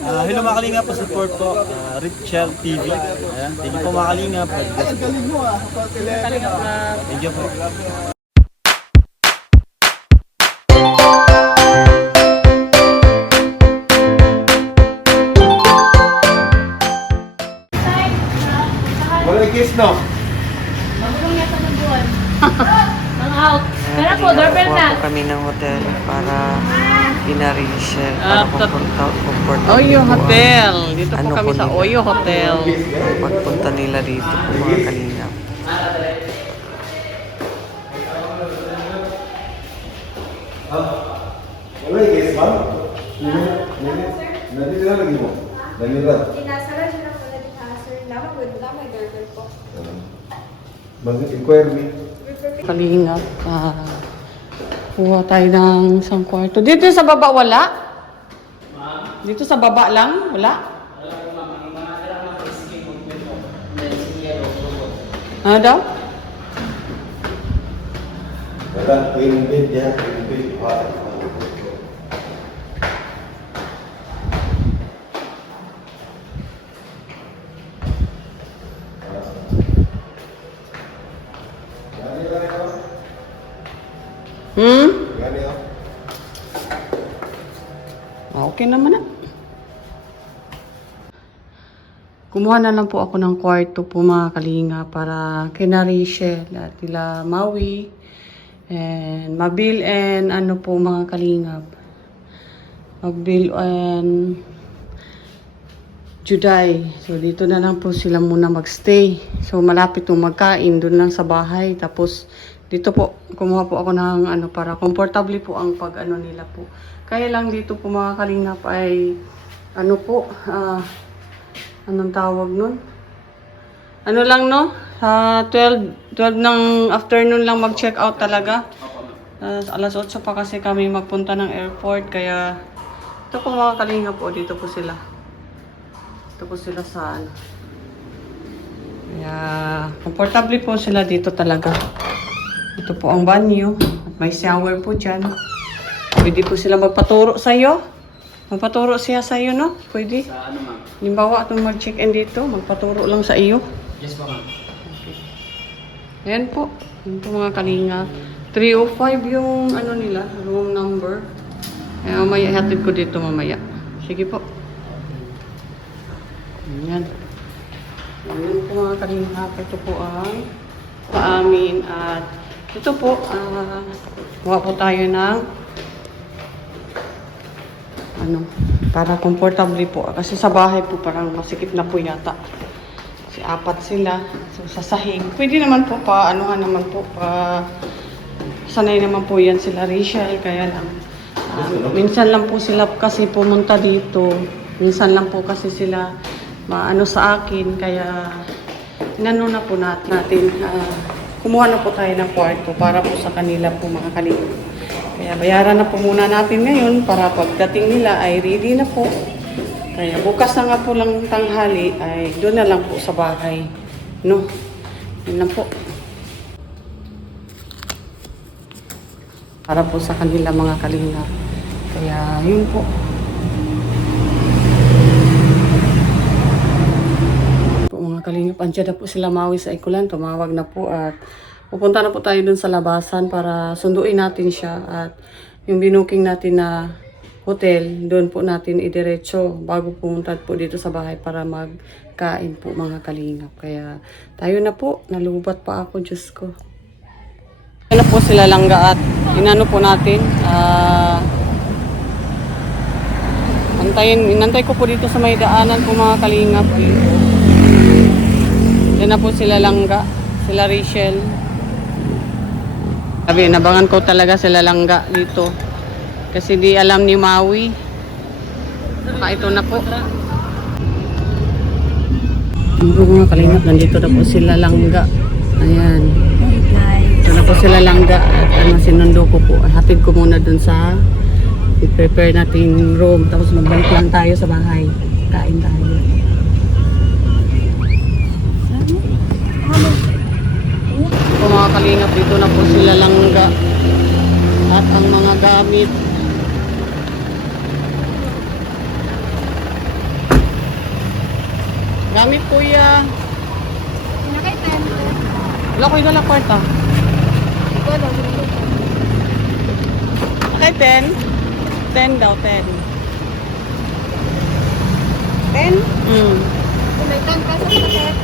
Hello mga kalingap, support po, Richel TV. Ayan, thank you po mga kalingap. Thank you po. Wala kiss no? Magulong yata ng buwan. Ang out. Kaya po, doorbell na. Kuha po kami ng hotel para pinarisher, para comfort. Oyo Hotel. Dito po Ano kami po sa nila? Oyo Hotel. Pagpunta nila dito po mga kalingap. Wala kiss ba? Nandito na lagi mo. Nandito. Inasara siya na pala di sir. Naman good lang, may doorbell po. Mag-inquire me. Kalingap. Kuha tayo ng isang kwarto. Dito sa baba wala? Dito sa baba lang? Wala? Ano daw? Wala, yung bed yan. Yung bed. Gani oh. Okay naman na. Kumuha na lang po ako ng kwarto po mga kalinga para kina Rachel at nila Maui and Mabil and ano po mga kalingap. Mabil and Juday. So dito na lang po sila muna magstay. So malapit yung magkain doon lang sa bahay. Tapos dito po kumuha po ako ng ano para comfortable po ang pag ano nila po. Kaya lang dito po mga kalingap ay ano po anong tawag nun? Ano lang no? 12 ng afternoon lang mag-check out talaga. Alas 8 pa kasi kami magpunta ng airport kaya ito po mga kalingap po dito po sila. Ito po sila sa ano. Kaya comfortable po sila dito talaga. Ito po ang banyo. At may shower po dyan. Pwede po sila magpaturo sa iyo. Magpaturo siya sa iyo, no? Pwede. Sa ano ma'am? Limbawa, itong mag-check-in dito, magpaturo lang sa iyo. Yes po ma'am. Okay. Ayan po. Ayan po mga kalinga. 305 yung ano nila, room number. Kaya mamaya, hatid ko dito mamaya. Sige po. Ayan. Ayan po mga kalinga. Ito po ang paamin at ito po, kuha po tayo ng ano, para comfortable po. Kasi sa bahay po parang masikip na po yata. Kasi apat sila. So sa sahig. Pwede naman po pa, anuhan naman po pa, sanay naman po yan sila Rachel. Kaya lang, minsan lang po sila kasi pumunta dito. Minsan lang po kasi sila maano sa akin. Kaya, inano na po natin kumuha na po tayo ng kwarto para po sa kanila po mga kalingap. Kaya bayaran na po muna natin ngayon para pagdating nila ay ready na po. Kaya bukas na nga po lang tanghali ay doon na lang po sa bahay. No? Yun lang po. Para po sa kanila mga kalingap. Kaya yun po. Mga kalingap, andyan na po sila Maui sa Ikulan. Tumawag na po at pupunta na po tayo dun sa labasan para sunduin natin siya. At yung binuking natin na hotel, doon po natin idiretso bago pumunta po dito sa bahay para magkain po mga kalingap. Kaya tayo na po, nalubat pa ako, Diyos ko. Ayan na po sila langga at inano po natin. Inantay ko po dito sa may daanan po mga kalingap. Yan na po sila langga, sila Rachel. Sabi, nabangan ko talaga sila langga dito. Kasi di alam ni Maui. Ito na po. Ito mga kalingap, nandito na po sila langga. Ayan. Ito na po sila langga. At sinundo ko po. Hatid ko muna dun sa i-prepare nating room. Tapos magbalik lang tayo sa bahay. Kain tayo. Po mga kalingap, dito na po sila langga at ang mga gamit. Gamit kuya. Nakay 10. Wala ko yung dala kwarta. Ikaw daw, sino ko? Okay, 10. 10 daw, 10. 10? Mm. Kung may 10 pesos na set.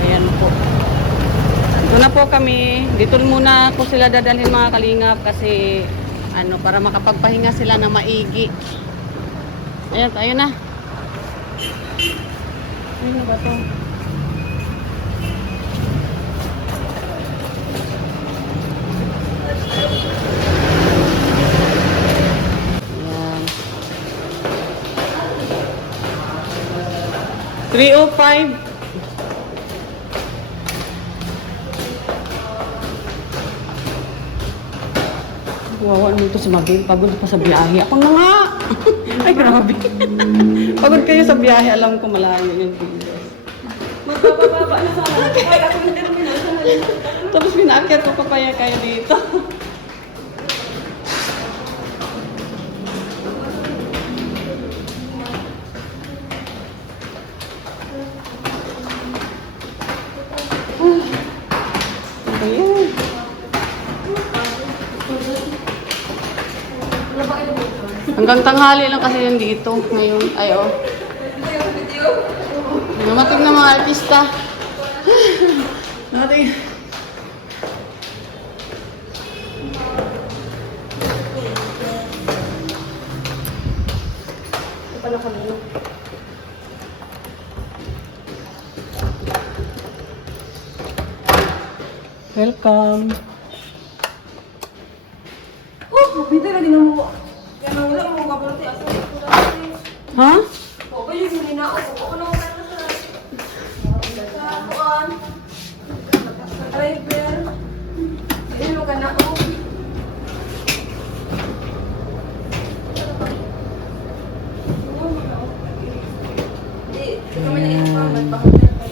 Ayan po. Ito na po kami. Dito muna po sila dadalhin mga kalingap kasi para makapagpahinga sila na maigi. Ayan, ayun na. Ayun na ba to? Ayan. 305. Wawa naman ito si Mabel. Pagod pa sa biyahe. Ako na nga! Ay, grabe. Pagod kayo sa biyahe. Alam ko malayo yung bilis. Magpapababa na sana. Ay, ako na terminal. Tapos pinaakyat ko papaya kayo dito. Ayan. Hanggang tanghali lang kasi yun dito ngayon. Ay, oh. Namating na mga artista. Namating. Ito pala kami. Welcome. Oh, magbita na din mo. Yan ang wala mo kapalati. Asa ko dati. Ha? O, ba yung hinao ko? Ako na wala na sa... Sa kuan. Sa driver. Ayun mo ka na ako. Hindi kami na-inform. Nagpahotel pa.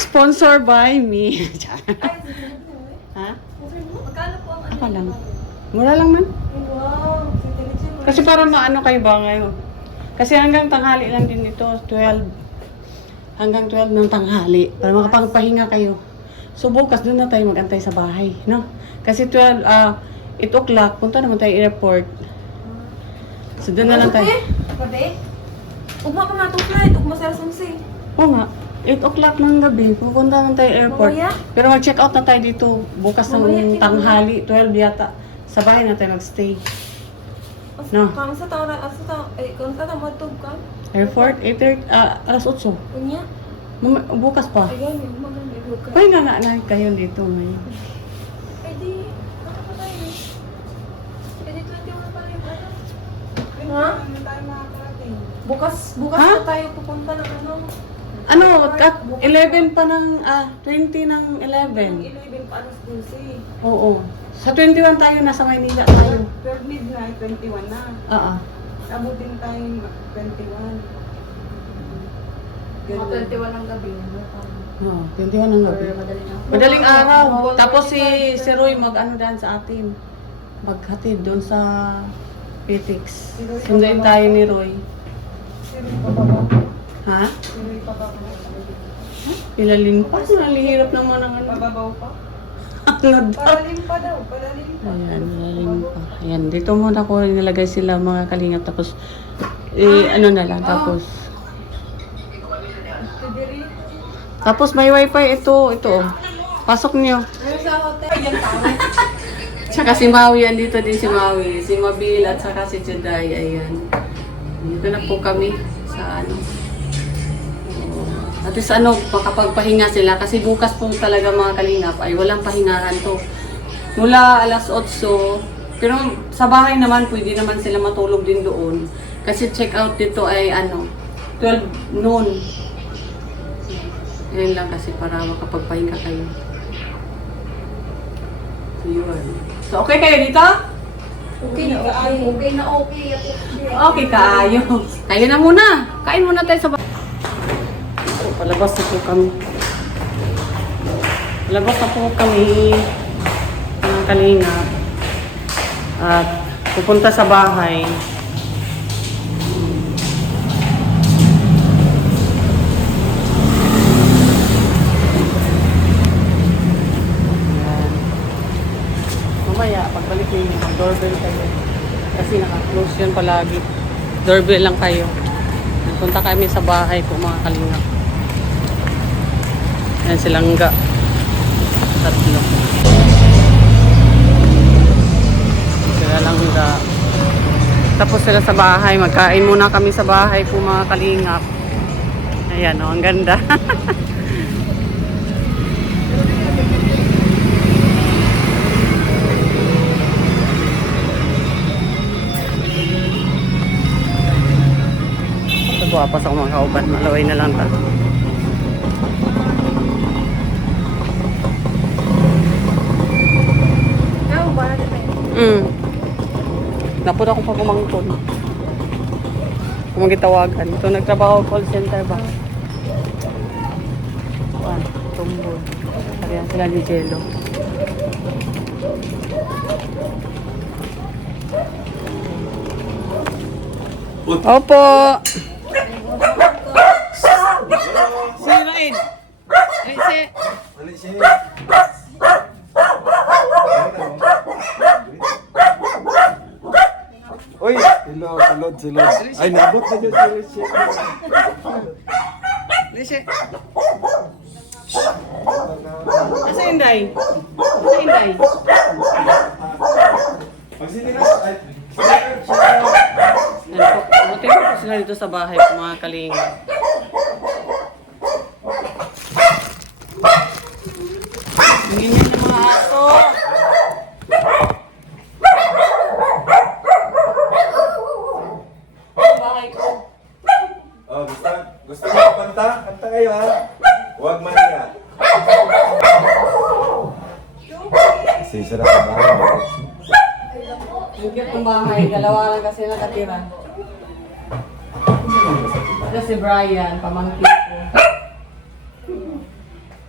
Sponsor by me. Ha? Magkano po ang ano? Ako lang. Mura lang man. Wow, sa television. Kasi para maano kayo ba ngayon? Kasi hanggang tanghali lang din dito, 12. Hanggang 12 ng tanghali. Para makapagpahinga kayo. So bukas doon na tayo mag-antay sa bahay, no? Kasi 8 o'clock, punta naman tayo airport. So doon na lang tayo. Gabi? Ugma ka nga itong flight. Ugma sa Sunset. Oo nga. 8 o'clock ng gabi, pupunta naman tayo airport. Mamaya? Pero mag-check out na tayo dito bukas Mamaya, ng tanghali, 12 yata. Sa bahay na tayo mag-stay. No. Kung sa taon na, kung sa taon matug ka? Airport, 8:30, alas 8. Kunya? Bukas pa. Ayun, maganda yung ka. Pahinga na kayo dito ngayon. Ay di, ano pa tayo? Ay di, 21 pa rin. Ha? Bukas Ha? na tayo pupunta ng ano? Ano, 11 pa ng, 20 ng 11. 11 pa alas 12. Oo. Sa 21 tayo, nasa Maynila tayo. 12 midnight, 21 na. Oo. Abutin tayo 21. Mga 21 ng gabi. No, 21 ng gabi. Madaling araw. Tapos si Roy mag-ano dyan sa atin. Maghatid doon sa Petix. Sunduin tayo ni Roy. Sino pa ba? Ha? Sino pa ba? Ilalim pa. Nalihirap naman ang ano. Mababaw pa? Ano daw? Palalim pa daw, palalim pa. Ayan, malalim pa. Ayan, dito muna ko nilagay sila mga kalingap. Tapos, ano na lang. Tapos may wifi ito. Oh. Pasok niyo. Ano sa hotel? Yan tao. Tsaka si Maui, andito din si Maui. Si Mabil at saka si Juday. Ayan. Dito na po kami sa ano. At least makapagpahinga sila. Kasi bukas po talaga mga kalingap ay walang pahingahan to. Mula alas 8. Pero sa bahay naman, pwede naman sila matulog din doon. Kasi check out dito ay 12 noon. Yan lang kasi para makapagpahinga kayo. So yun. So okay kayo dito? Okay na okay. Okay na okay. Okay kayo. Kayo na muna. Kain muna tayo sa bahay. So palabas na po kami. Labas na po kami ng Kalinga at pupunta sa bahay. Ayan. Mamaya, pagbalik ninyo, mag-doorbell kayo. Kasi naka-close yun palagi. Doorbell lang kayo. Punta kami sa bahay po mga Kalinga. Ayan si Langga. Tatlo. Sila Langga. Tapos sila sa bahay. Magkain muna kami sa bahay po mga Kalingap. Ayan o, ang ganda. Buwapas ako mga kauban. Malaway na lang ta. Napod ako pa kumangkon. Kumagitawagan. Ito nagtrabaho call center ba? Ayan, tumbo. Ayan sila ni Jello. Opo! Sirain! Ay, Uy, silod. Ay, nabot na dyan si Richie. Lise. Asa Inday? Asa Inday? Magsinilas. Ay, Ano po? Buti po sila dito sa bahay po mga Kalinga. Ang ingay ng mga aso. Bahay ko. oh, gusto niyo kanta? Kanta kayo ha. Huwag mahiya. Sisa na sa bahay. Ang cute ng bahay. Dalawa lang kasi nakatira. Ito si Brian, pamangkin ko.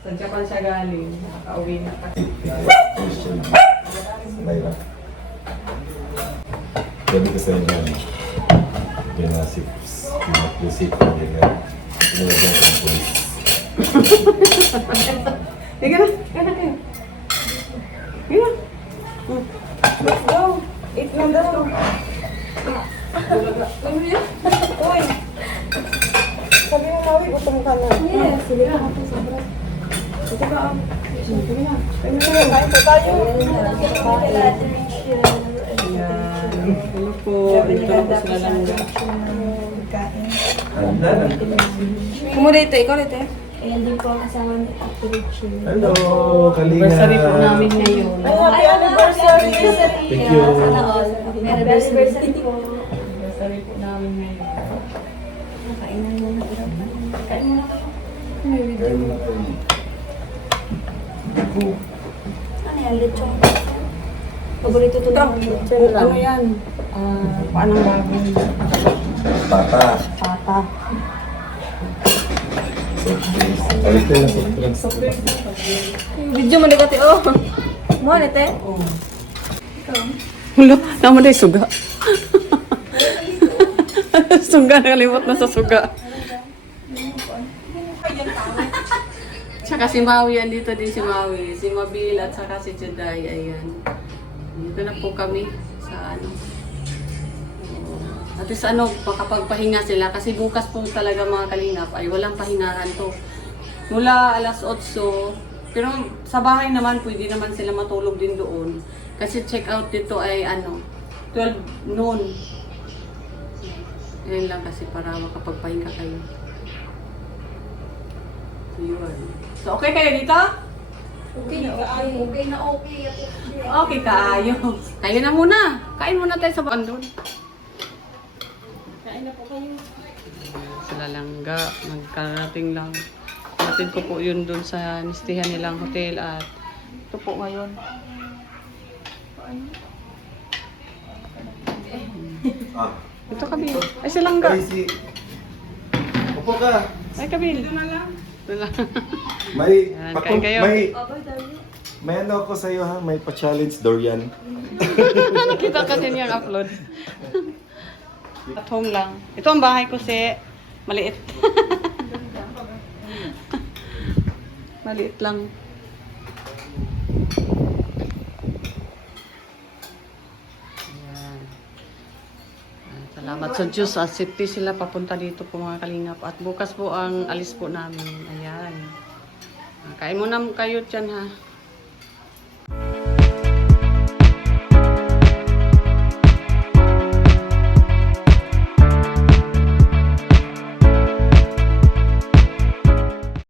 Sa Japan siya galing. Nakauwi na. Christian. Laila. Sabi ko sa inyo, pinasip ko ganyan. Pinalagyan ko ang pulis. Higa na, higa na kayo. Higa. Let's go. Eat na daw. Uy. Sabi mo, Maui, gutom ka na. Yes, sige na. Ako sobra. Ito ka. Sige na. Kain po tayo. Hello po, dito na po sila Langga. Kumulite, ikaw rite. Ayan din po ang kasama ni Ate Richie. Hello, Kalinga. Anniversary po namin ngayon. Happy anniversary. Thank you. Sana all. Happy anniversary po. Anniversary po namin ngayon. Kainan mo na. Kain mo na. Kain mo na kayo. Ano yan? Lechon. Paborito to naman. Ano yan? Paanong baboy? Pata. Pata. Palito na soft drinks. Video mo na kati. Oh. Mo na te. Wala, naman na yung suga. Suga, nakalimot na sa suga. Tsaka si Maui, andito din si Maui. Si Mabil at saka si Juday, ayan. Dito na po kami sa ano. At least ano, makapagpahinga sila. Kasi bukas po talaga mga Kalingap ay walang pahingahan to. Mula alas 8, pero sa bahay naman, pwede naman sila matulog din doon. Kasi check out dito ay ano, 12 noon. Yan lang kasi para makapagpahinga kayo. So yun. So okay kayo dito? Okay na okay. Okay na okay. Okay kayo. Kayo na muna. Kain muna tayo sa bandon. Kain na po kayo. Sila Langga, nagkarating lang. Natin ko po yun dun sa nistihan nilang hotel at ito po ngayon. Ah. Ito Kabil. Ay si Langga. Ay, upo ka. Ay Kabil. Ito na lang. Ito lang. May, Yan, kain kayo. may, May ano ako sa'yo ha, may pa-challenge Dorian. Nakita kasi niyang upload. At home lang. Ito ang bahay ko si maliit. Maliit lang. Ayan. Salamat sa Diyos. Safety sila papunta dito po mga kalingap. At bukas po ang alis po namin. Ayan. Kain mo na kayo dyan ha.